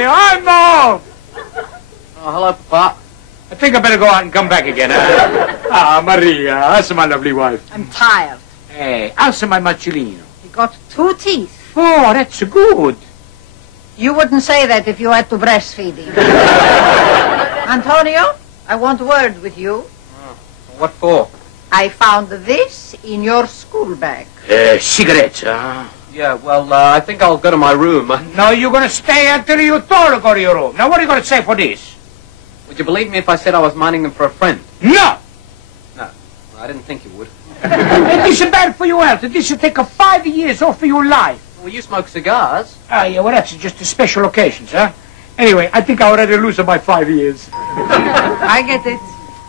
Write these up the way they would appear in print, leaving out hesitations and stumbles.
Antonio, I'm home! Oh, hello, Papa. I think I better go out and come back again, huh? Maria, how's my lovely wife? I'm tired. Hey, how's my Marcellino? He got 2 teeth. Oh, that's good. You wouldn't say that if you had to breastfeed him. Antonio, I want a word with you. What for? I found this in your school bag. Cigarettes, huh? Yeah, well, I think I'll go to my room. No, you're going to stay until you told to go to your room. Now, what are you going to say for this? Would you believe me if I said I was minding them for a friend? No! No, I didn't think you would. This is bad for your health. This should take 5 years off of your life. Well, you smoke cigars. Ah, yeah, well, that's just a special occasions, huh? Anyway, I think I already lose my 5 years. I get it.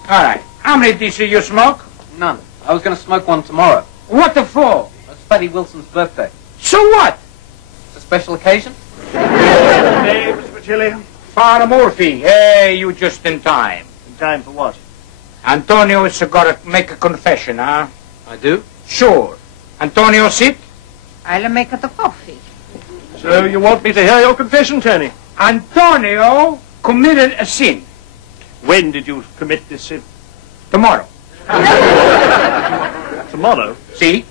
All right. How many dishes you smoke? None. I was going to smoke one tomorrow. What the for? It's Betty Wilson's birthday. So what? It's a special occasion. Hey, Mr. Pachilli. Father Murphy, hey, you just in time. In time for what? Antonio has got to make a confession, huh? I do? Sure. Antonio, sit. I'll make it a coffee. So you want me to hear your confession, Tony? Antonio committed a sin. When did you commit this sin? Tomorrow. Tomorrow? See?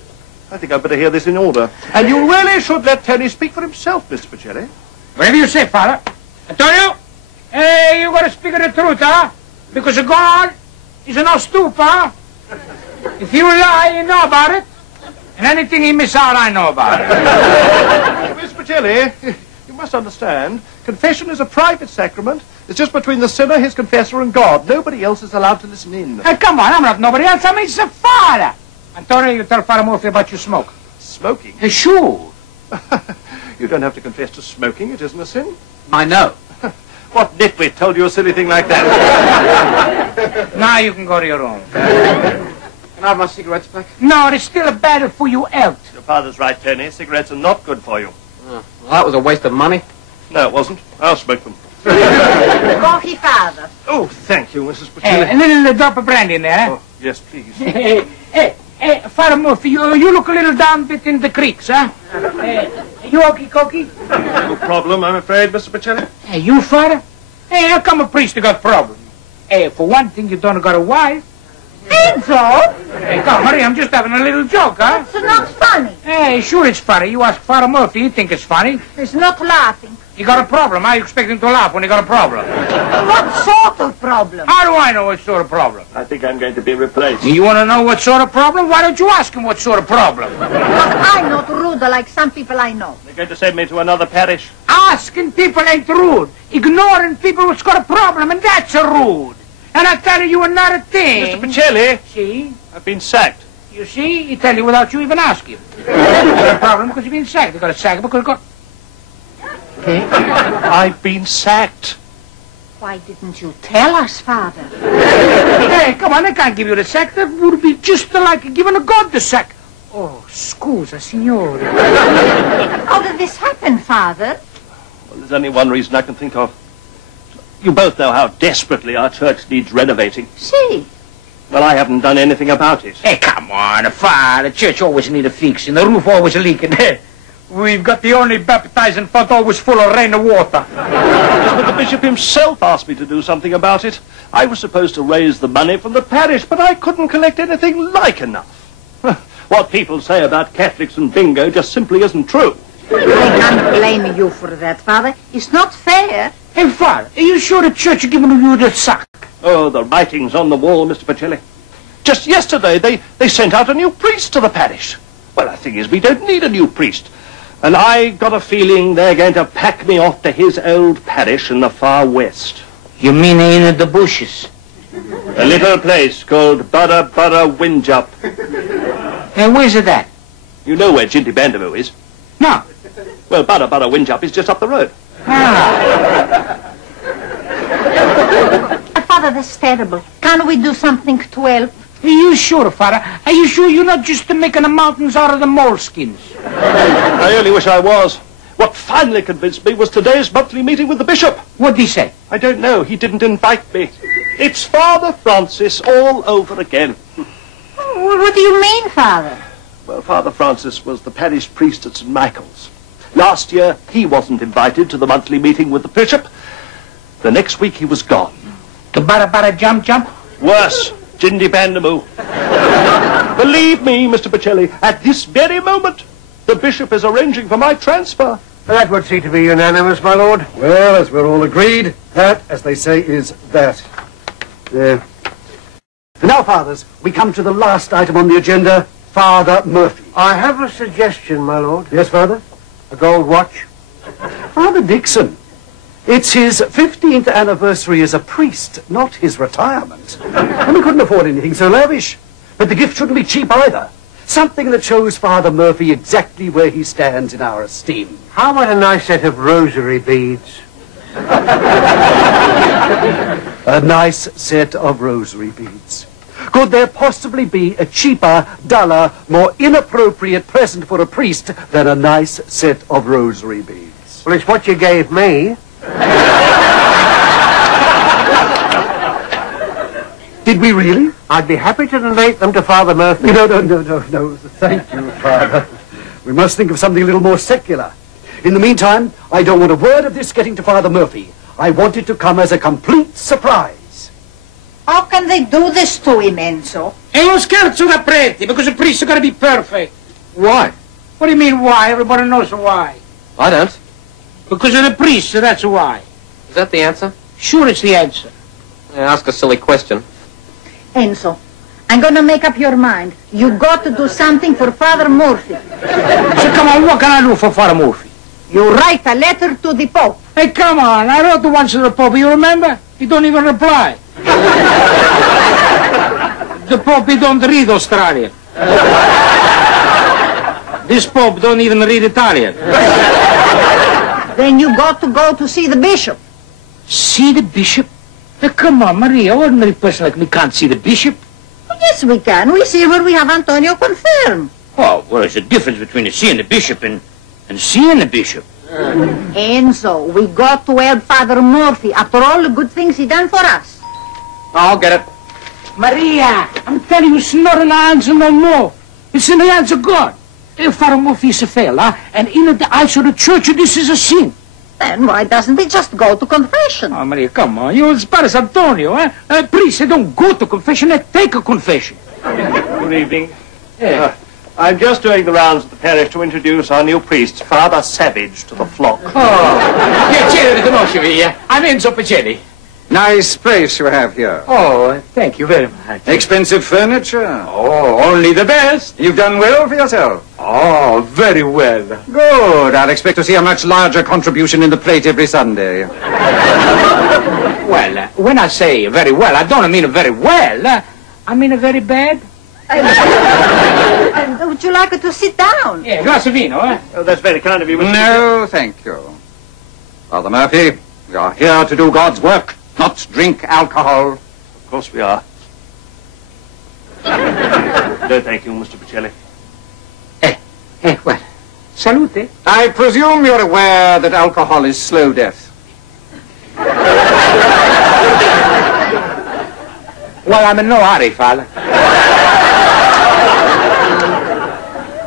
I think I'd better hear this in order. And you really should let Tony speak for himself, Mr. Pachilli. Whatever you say, Father. Antonio, hey, you got to speak of the truth, huh? Because God is no stupid, huh? If you lie, you know about it. And anything he miss out, I know about it. Mr. Pachilli, you must understand, confession is a private sacrament. It's just between the sinner, his confessor, and God. Nobody else is allowed to listen in. Hey, come on, I'm not nobody else. I mean, it's a father. Antonio, you tell Father Murphy about your smoke. Smoking? Sure. You don't have to confess to smoking. It isn't a sin. I know. What nitwit told you a silly thing like that? Now you can go to your room. Can I have my cigarettes back? No, it's still bad for your health. Your father's right, Tony. Cigarettes are not good for you. Oh, well, that was a waste of money. No, it wasn't. I'll smoke them. Coffee, Father. Oh, thank you, Mrs. Hey, Pachilli. a little drop of brandy in there. Oh, yes, please. Hey, Father Murphy, you look a little down bit in the creeks, huh? You okey-cokey? No problem, I'm afraid, Mr. Pachilli. Hey, you, Father? Hey, how come a priest got problem? Hey, for one thing, you don't got a wife. Ain't so. Hey, come, Marie, I'm just having a little joke, huh? It's not funny. Hey, sure it's funny. You ask Father Murphy, he think it's funny. It's not laughing. He got a problem. How you expect him to laugh when he got a problem? What sort of problem? How do I know what sort of problem? I think I'm going to be replaced. You want to know what sort of problem? Why don't you ask him what sort of problem? Because I'm not rude like some people I know. They're going to send me to another parish. Asking people ain't rude. Ignoring people who's got a problem, and that's a rude. And I tell you another thing. Mr. Pachilli, See? I've been sacked. You see? He tell you without you even asking. You got a problem because you've been sacked. You got a sack because you got... I've been sacked. Why didn't you tell us, Father? Hey, come on, I can't give you the sack. That would be just like giving a god the sack. Oh, scusa, signore. How did this happen, Father? Well, there's only one reason I can think of. You both know how desperately our church needs renovating. See. Well, I haven't done anything about it. Hey, come on, Father. The church always need a fix, and the roof always leaking. We've got the only baptizing font always full of rain and water. Yes, but the bishop himself asked me to do something about it. I was supposed to raise the money from the parish, but I couldn't collect anything like enough. What people say about Catholics and bingo just simply isn't true. I can't blame you for that, Father. It's not fair. Hey, Father, are you sure the church is giving you the sack? Oh, the writing's on the wall, Mr. Pachilli. Just yesterday, they sent out a new priest to the parish. Well, the thing is, we don't need a new priest. And I got a feeling they're going to pack me off to his old parish in the far west. You mean in the bushes? A little place called Burra Winjup. And where's it at? You know where Jinty Bandavoo is? No. Well, Burra Winjup is just up the road. Father, that's terrible. Can't we do something to help? Are you sure, Father? Are you sure you're not just making the mountains out of the moleskins? I only wish I was. What finally convinced me was today's monthly meeting with the bishop. What'd he say? I don't know. He didn't invite me. It's Father Francis all over again. What do you mean, Father? Well, Father Francis was the parish priest at St. Michael's. Last year, he wasn't invited to the monthly meeting with the bishop. The next week, he was gone. To bara jump? Worse, Jindy Bandamoo. Believe me, Mr. Pacelli, at this very moment, the bishop is arranging for my transfer. That would seem to be unanimous, my lord. Well, as we're all agreed, that, as they say, is that. There. Now, fathers, we come to the last item on the agenda, Father Murphy. I have a suggestion, my lord. Yes, Father? A gold watch. Father Dixon, it's his 15th anniversary as a priest, not his retirement. And we couldn't afford anything so lavish. But the gift shouldn't be cheap either. Something that shows Father Murphy exactly where he stands in our esteem. How about a nice set of rosary beads? A nice set of rosary beads. Could there possibly be a cheaper, duller, more inappropriate present for a priest than a nice set of rosary beads? Well, it's what you gave me. Did we really? I'd be happy to donate them to Father Murphy. No. Thank you, Father. We must think of something a little more secular. In the meantime, I don't want a word of this getting to Father Murphy. I want it to come as a complete surprise. How can they do this to him, Enzo? È uno scherzo da preti, because the priest is going to be perfect. Why? What do you mean, why? Everybody knows why. I don't. Because of the priest, that's why. Is that the answer? Sure, it's the answer. Ask a silly question. Enzo, I'm going to make up your mind. You got to do something for Father Murphy. So come on, what can I do for Father Murphy? You write a letter to the Pope. Hey, come on, I wrote once to the Pope, you remember? He don't even reply. The Pope, he don't read Australian. This Pope don't even read Italian. Then you got to go to see the bishop. See the bishop? Hey, come on, Maria, ordinary person like me can't see the bishop. Yes, we can. We see where we have Antonio confirmed. Oh, well, there's a difference between seeing the bishop and seeing the bishop. Enzo, we got to help Father Murphy after all the good things he done for us. I'll get it. Maria, I'm telling you, it's not in the hands of no more. It's in the hands of God. If Father Murphy is a failure, and in the eyes of the church, this is a sin. Then why doesn't he just go to confession? Oh, Maria, come on. You're as bad as Antonio, eh? Priests, they don't go to confession, they take a confession. Good evening. Yeah. I'm just doing the rounds of the parish to introduce our new priest, Father Savage, to the flock. Piacere di conoscervi. I'm Enzo Pacelli. Nice place you have here. Oh, thank you very much. Expensive furniture. Oh, only the best. You've done well for yourself. Oh, very well. Good. I'll expect to see a much larger contribution in the plate every Sunday. Well, when I say very well, I don't mean very well. I mean very bad. Would you like to sit down? Yeah, glass of vino, eh? Oh, that's very kind of you, Mr. No, thank you. Father Murphy, we are here to do God's work, not drink alcohol. Of course we are. No, thank you, Mr. Pacelli. Well, salute. I presume you're aware that alcohol is slow death. Well, I'm in no hurry, father.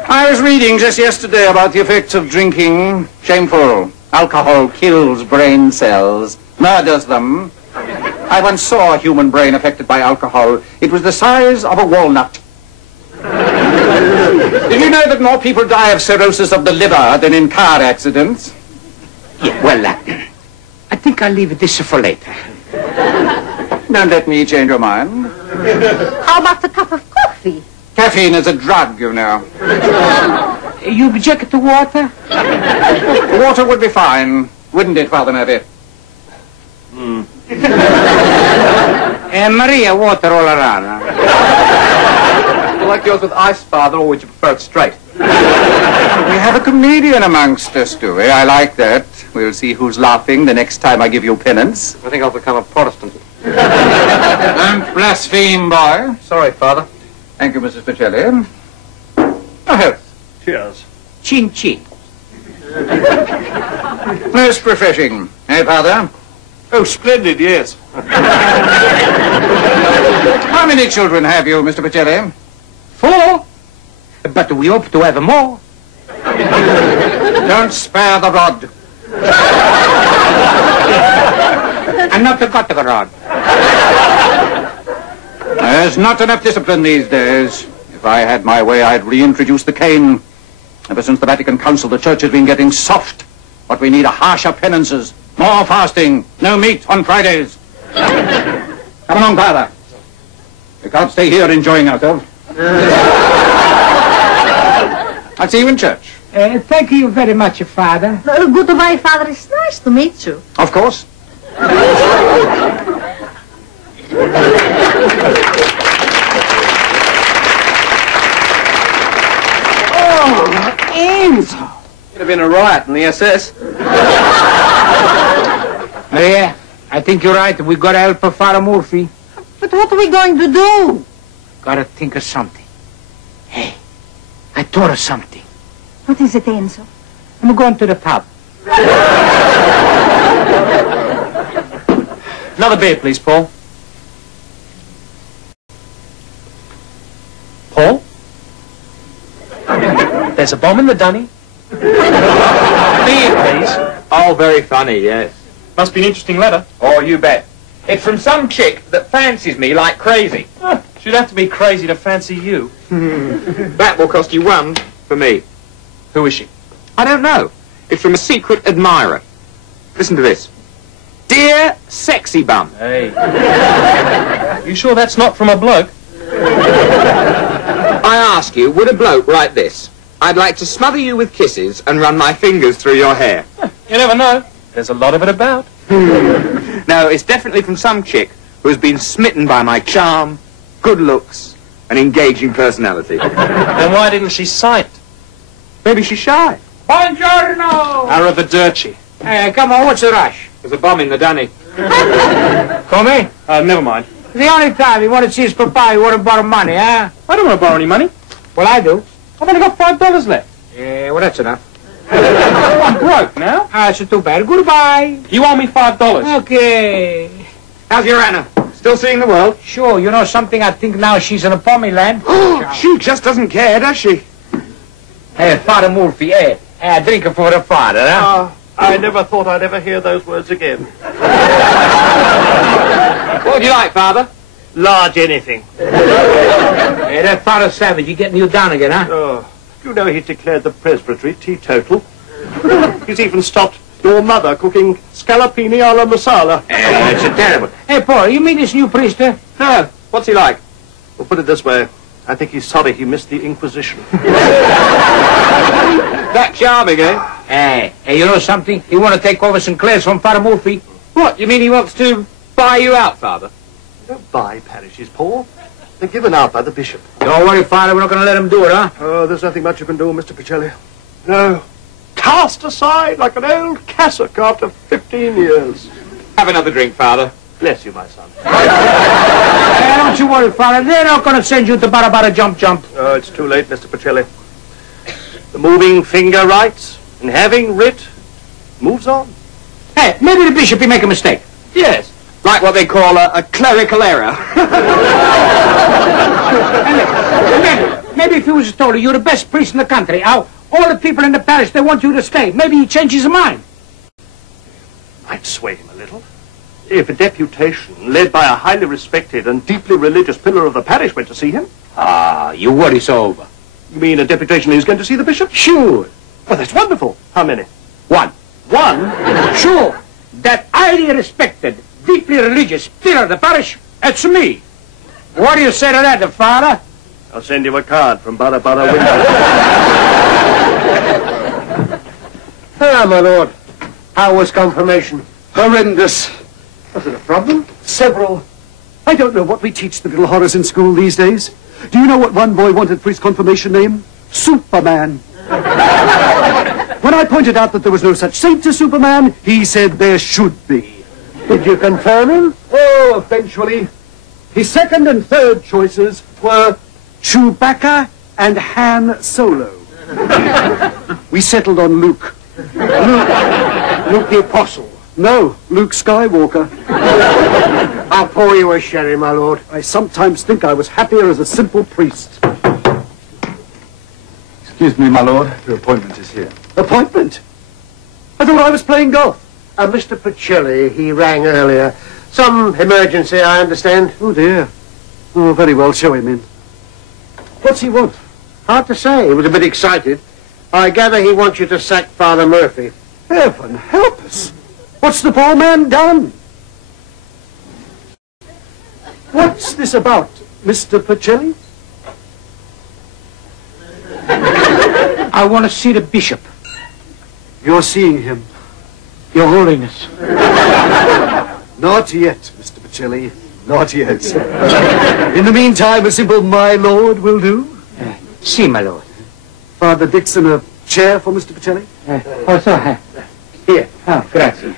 I was reading just yesterday about the effects of drinking. Shameful. Alcohol kills brain cells, murders them. I once saw a human brain affected by alcohol. It was the size of a walnut. Did you know that more people die of cirrhosis of the liver than in car accidents? Yeah, well, I think I'll leave this for later. Don't let me change your mind. How about a cup of coffee? Caffeine is a drug, you know. You object to water? Water would be fine, wouldn't it, Father Murphy? Maria, water all around. Huh? You like yours with ice, Father, or would you prefer it straight? We have a comedian amongst us, do we? I like that. We'll see who's laughing the next time I give you penance. I think I'll become a Protestant. Don't blaspheme, boy. Sorry, Father. Thank you, Mrs. Pacelli. A health. Cheers. Chin chin. Most refreshing. Eh, Father? Oh, splendid, yes. How many children have you, Mr. Pacelli? 4. But we hope to have more. Don't spare the rod. I'm not got the rod. There's not enough discipline these days. If I had my way, I'd reintroduce the cane. Ever since the Vatican Council, the Church has been getting soft. What we need are harsher penances, more fasting, no meat on Fridays. Come along, Father. We can't stay here enjoying ourselves. I'll see you in church. Thank you very much, Father. Goodbye, Father. It's nice to meet you. Of course. Enzo! Could have been a riot in the SS. Yeah, I think you're right. We gotta help Father Murphy. But what are we going to do? Gotta think of something. Hey, I thought of something. What is it, Enzo? I'm going to the pub. Another beer, please, Paul. Paul? There's a bomb in the dunny. Beer, please. Oh, very funny, yes. Must be an interesting letter. Oh, you bet. It's from some chick that fancies me like crazy. She'd have to be crazy to fancy you. That will cost you one for me. Who is she? I don't know. It's from a secret admirer. Listen to this. Dear Sexy Bum. Hey. You sure that's not from a bloke? I ask you, would a bloke write this? I'd like to smother you with kisses and run my fingers through your hair. You never know. There's a lot of it about. No, it's definitely from some chick who has been smitten by my charm, good looks, and engaging personality. Then why didn't she sign it? Maybe she's shy. Buongiorno! Arrivederci. Hey, come on, what's the rush? There's a bomb in the dunny. Come in. Never mind. The only time he wanted to see his papa, he wouldn't borrow money, huh? I don't want to borrow any money. Well, I do. I've only got $5 left. Yeah, well, that's enough. I'm broke now. Ah, it's too bad. Goodbye. You owe me $5. Okay. How's your Anna? Still seeing the world? Sure, you know something? I think now she's in a pommy land. She just doesn't care, does she? Hey, Father Murphy, hey, drink it for the father, huh? I never thought I'd ever hear those words again. What would you like, Father? Large anything. Hey, that Father Savage, he getting you down again, huh? Oh, you know he's declared the presbytery teetotal. He's even stopped your mother cooking scallopini alla masala. It's terrible. Hey, Paul, you mean this new priest, huh? No. What's he like? Well, put it this way. I think he's sorry he missed the Inquisition. That charming, eh? Hey, you know something? He want to take over St. Clair's from Father Murphy. What, you mean he wants to buy you out, Father? Don't buy parishes, Paul. They're given out by the bishop. Don't worry, Father, we're not going to let him do it, huh? Oh, there's nothing much you can do, Mr. Pacelli. No. Cast aside like an old cassock after 15 years. Have another drink, Father. Bless you, my son. Hey, don't you worry, Father. They're not going to send you to Bara Jump Jump. Oh, it's too late, Mr. Pacelli. The moving finger writes, and having writ, moves on. Hey, maybe the bishop he make a mistake. Yes. Like what they call a clerical error. Maybe if he was told you're the best priest in the country, all the people in the parish, they want you to stay. Maybe he changes his mind. Might sway him a little. If a deputation led by a highly respected and deeply religious pillar of the parish went to see him. Ah, you worry so over. You mean a deputation is going to see the bishop? Sure. Well, that's wonderful. How many? One. One? Sure. That highly respected, deeply religious pillar of the parish, that's me. What do you say to that, the Father? I'll send you a card from Bara Window. Ah, my lord. How was confirmation? Horrendous. Was it a problem? Several. I don't know what we teach the little horrors in school these days. Do you know what one boy wanted for his confirmation name? Superman. When I pointed out that there was no such saint as Superman, he said there should be. Did you confirm him? Oh, eventually. His second and third choices were Chewbacca and Han Solo. We settled on Luke. Luke the Apostle. No, Luke Skywalker. I'll pour you a sherry, my lord. I sometimes think I was happier as a simple priest. Excuse me, my lord. Your appointment is here. Appointment? I thought I was playing golf. Mr. Pacelli, he rang earlier. Some emergency, I understand. Oh, dear. Oh, very well. Show him in. What's he want? Hard to say. He was a bit excited. I gather he wants you to sack Father Murphy. Heaven help us. What's the poor man done? What's this about, Mr. Pacelli? I want to see the bishop. You're seeing him. Your Holiness. Not yet, Mr. Pacelli. Not yet. In the meantime, a simple my lord will do. Si, my lord. Father Dixon, a chair for Mr. Pacelli? Here. Oh, grazie.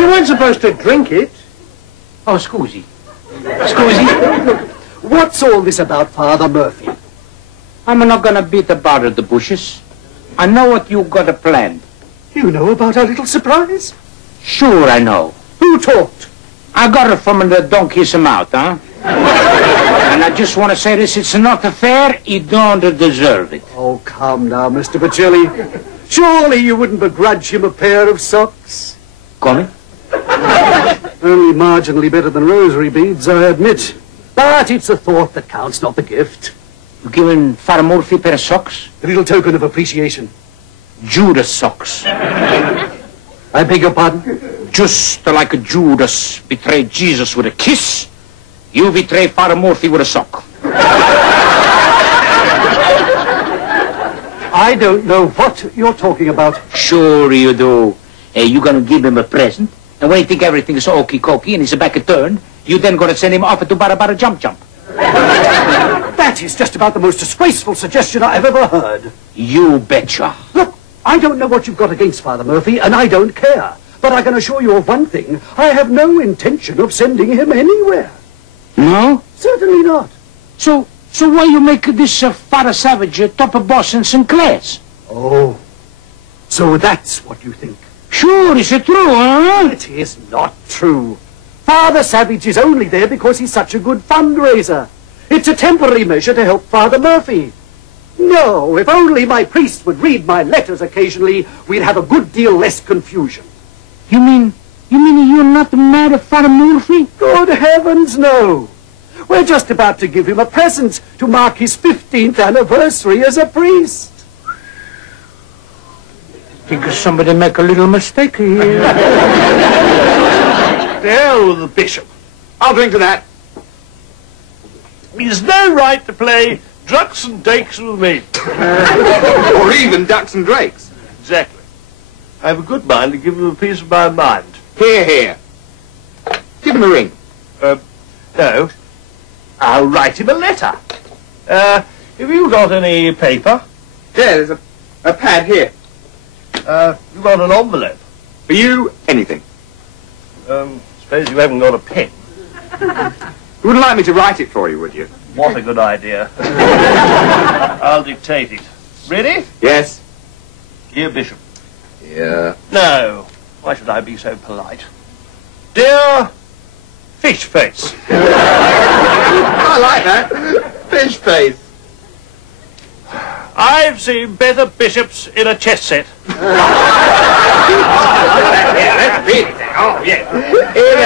You weren't supposed to drink it. Oh, scusi. Scusi. What's all this about, Father Murphy? I'm not gonna beat about the bushes. I know what you got planned. You know about our little surprise? Sure, I know. Who talked? I got it from the donkey's mouth, huh? And I just want to say this, it's not fair, you don't deserve it. Oh, come now, Mr. Pacelli. Surely you wouldn't begrudge him a pair of socks? Come? Only marginally better than rosary beads, I admit. But it's the thought that counts, not the gift. You giving Father Murphy a pair of socks? A little token of appreciation. Judas socks. I beg your pardon? Just like Judas betrayed Jesus with a kiss, you betray Father Murphy with a sock. I don't know what you're talking about. Sure you do. Hey, you gonna give him a present, and when you think everything is okie-cokie and he's back a turn, you then gonna send him off to Bara Jump Jump. That is just about the most disgraceful suggestion I've ever heard. You betcha. Look, I don't know what you've got against Father Murphy, and I don't care. But I can assure you of one thing. I have no intention of sending him anywhere. No? Certainly not. So why you make this Father Savage top boss in St. Clair's? Oh, so that's what you think. Sure, is it true, huh? It is not true. Father Savage is only there because he's such a good fundraiser. It's a temporary measure to help Father Murphy. No, if only my priest would read my letters occasionally, we'd have a good deal less confusion. You mean you're not mad at Father Murphy? Good heavens, no. We're just about to give him a present to mark his 15th anniversary as a priest. Think somebody make a little mistake here. The hell with the bishop. I'll drink to that. He's no right to play ducks and dakes with me. Or even ducks and drakes. Exactly. I have a good mind to give him a piece of my mind. Here, here. Give him a ring. No. I'll write him a letter. Have you got any paper? There, there's a pad here. You got an envelope? For you, anything. Suppose you haven't got a pen. You wouldn't like me to write it for you, would you? What a good idea. I'll dictate it. Ready? Yes. Dear Bishop. Yeah. No. Why should I be so polite? Dear Fish Face. I like that. Fish face. I've seen better bishops in a chess set. Yeah, that's really thing. Oh, yeah. In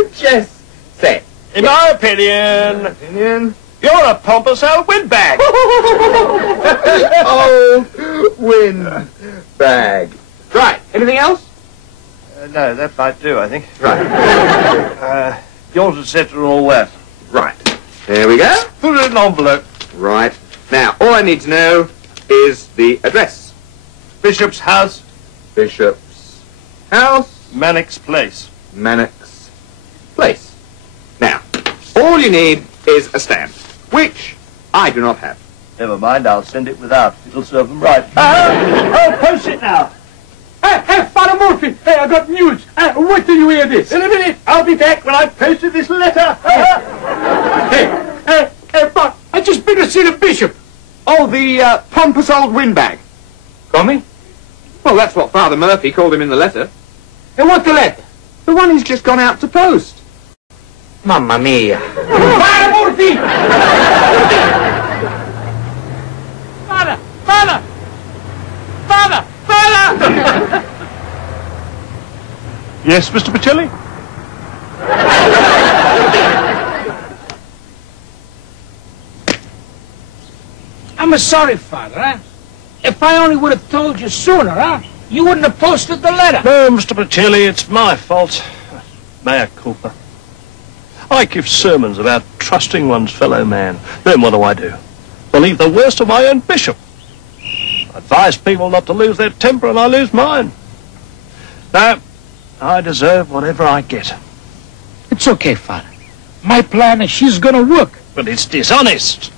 a chess set. In my opinion, you're a pompous old windbag. Oh, windbag. Right. Anything else? No, that might do, I think. Right. Yours, etc., all that. Right. There we go. Put it in an envelope. Right. Now, all I need to know is the address. Bishop's house, Bishop's house, Mannix Place. Mannix Place. Now, all you need is a stamp, which I do not have. Never mind, I'll send it without. It'll serve them right. I'll post it now. Hey, Father Murphy, hey, I got news. Wait till you hear this. In a minute, I'll be back when I've posted this letter. Hey, but I just been to see the bishop. Oh, the pompous old windbag. Coming? Well, that's what Father Murphy called him in the letter. And what the letter? The one he's just gone out to post. Mamma mia. Father Murphy! Father! Father! Father! Father! Yes, Mr. Pacelli? I'm sorry, Father, huh? If I only would have told you sooner, huh? You wouldn't have posted the letter. No, Mr. Pacelli, it's my fault. Mea culpa. I give sermons about trusting one's fellow man. Then what do? Believe the worst of my own bishop. I advise people not to lose their temper, and I lose mine. No, I deserve whatever I get. It's okay, Father. My plan is she's gonna work. But it's dishonest.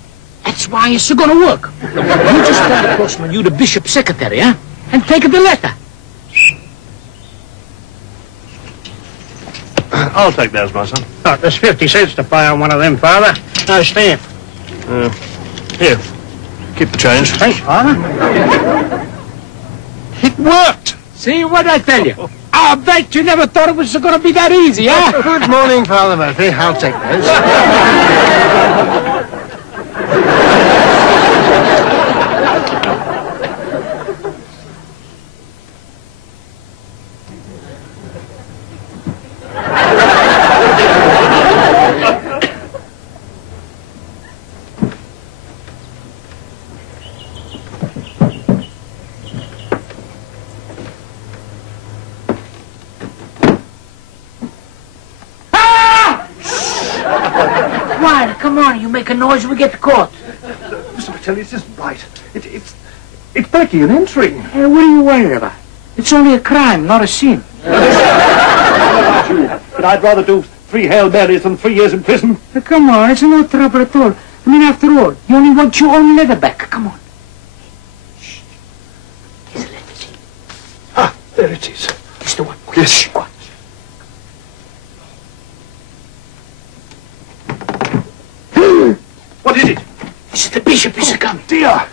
That's why it's gonna work. You just tell the postman you the bishop's secretary, huh? And take the letter. I'll take those, my son. Oh, there's 50 cents to pay on one of them, Father. No stamp. Here, keep the change. Thanks, Father. It worked. See what I tell you? I bet you never thought it was gonna be that easy, huh? Good morning, Father Murphy. I'll take those. Come on, you make a noise, we get caught. Mr. Pacelli, this isn't right. It's breaking and entering. Hey, what are you worried about? It's only a crime, not a sin. But I'd rather do 3 Hail Marys than 3 years in prison. Come on, it's no trouble at all. I mean, after all, you only want your own leather back. Come on. Shh. Here's a letter, see? Ah, there it is. It's the one. Yes. Shh, go on. What is it? This is the bishop. He's coming. Dear!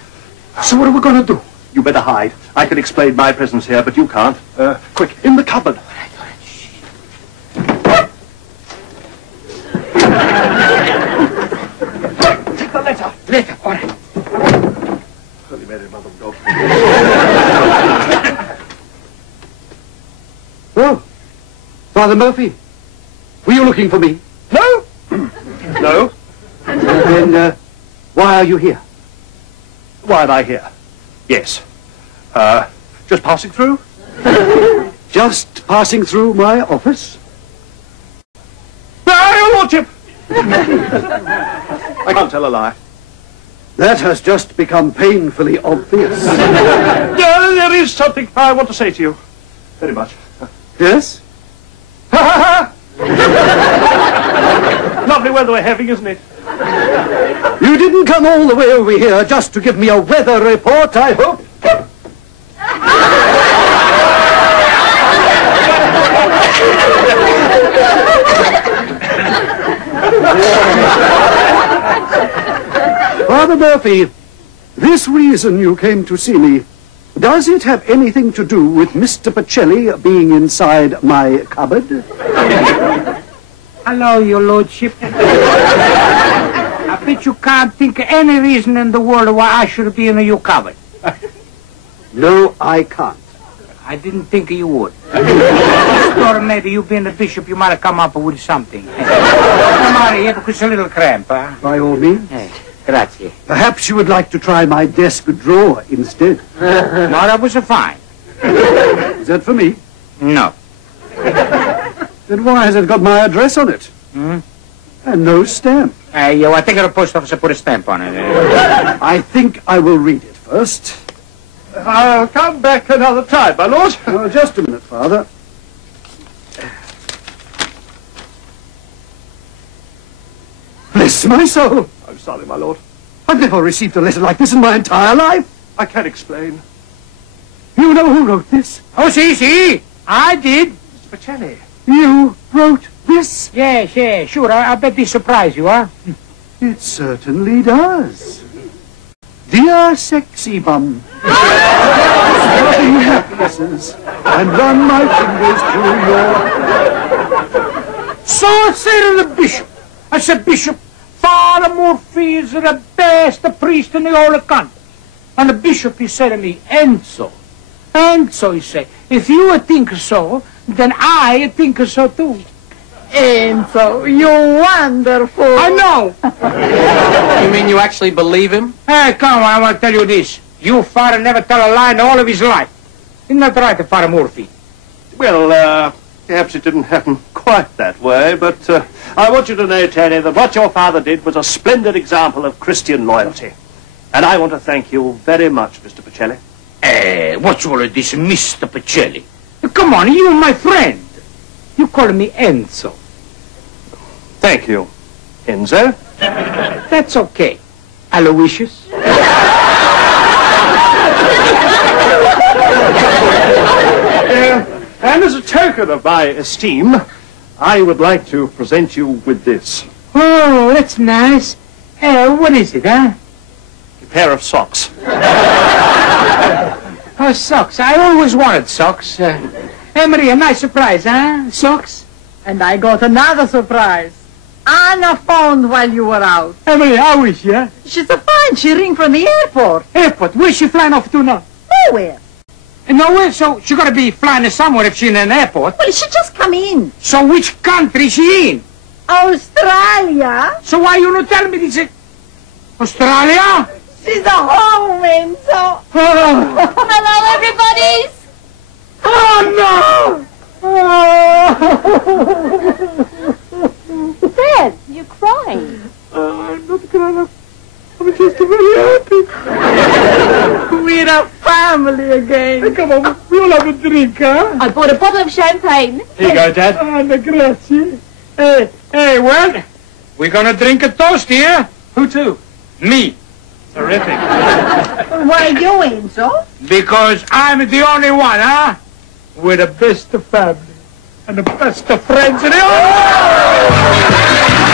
So what are we going to do? You better hide. I can explain my presence here, but you can't. Quick, in the cupboard. All right, shh. Take the letter. Letter, all right. Holy Mary, Mother of God. Oh, Father Murphy, were you looking for me? No? No? Then, why are you here? Why am I here? Yes. Just passing through? Just passing through my office? No, your lordship! I can't tell a lie. That has just become painfully obvious. There is something I want to say to you. Very much. Yes? Lovely weather we're having, isn't it? You didn't come all the way over here just to give me a weather report, I hope? Father Murphy, this reason you came to see me, does it have anything to do with Mr. Pacelli being inside my cupboard? Hello, your lordship. I bet you can't think of any reason in the world why I should be in your cupboard. No, I can't. I didn't think you would. Or maybe you being the bishop, you might have come up with something. Come on here, because it's a little cramp, huh? By all means. Grazie. Perhaps you would like to try my desk drawer instead. No, that was fine. Is that for me? No. Then why has it got my address on it? And no stamp. I think the post office put a stamp on it. I think I will read it first. I'll come back another time, my lord. Oh, just a minute, Father. Bless my soul. I'm sorry, my lord. I've never received a letter like this in my entire life. I can't explain. You know who wrote this? Oh, see. I did. Mr. Pacelli. You wrote this? Yes, sure. I bet this surprised you, huh? It certainly does. Dear Sexy Bum. Loving happiness. and run my fingers through your... So I say to the bishop, I said, Bishop, Father Murphy is the best priest in the whole country. And the bishop, he said to me, Enzo, he said, if you think so, then I think so too. Enzo, you're wonderful. I know. You mean you actually believe him? Hey, come on, I want to tell you this. Your father never tell a lie in all of his life. Isn't that right, Father Murphy? Well, perhaps it didn't happen quite that way, but I want you to know, Tony, that what your father did was a splendid example of Christian loyalty. And I want to thank you very much, Mr. Pacelli. What's all of this, Mr. Pacelli? Come on, you're my friend. You call me Enzo. Thank you, Enzo. That's okay. Aloysius. And as a token of my esteem, I would like to present you with this. Oh, that's nice. What is it, huh? A pair of socks. Oh, socks. I always wanted socks. Hey, Maria, nice surprise, huh? Socks? And I got another surprise. Anna phoned while you were out. Hey, Maria, how is she, huh? She's fine. She ring from the airport. Airport? Where's she flying off to now? Nowhere. Nowhere? So she got to be flying somewhere if she's in an airport. Well, she just come in. So which country is she in? Australia. So why you not tell me this? Australia? She's a home, Enzo. Hello, everybody. Oh, no! Fred, you're crying. I'm not crying. I'm just very happy. We're a family again. Come on, we'll have a drink, huh? I bought a bottle of champagne. Here you go, Dad. Grazie. Hey, well, we're gonna drink a toast here. Who to? Me. Terrific. Why you, Enzo? Because I'm the only one, huh? We're the best of family and the best of friends in the whole world.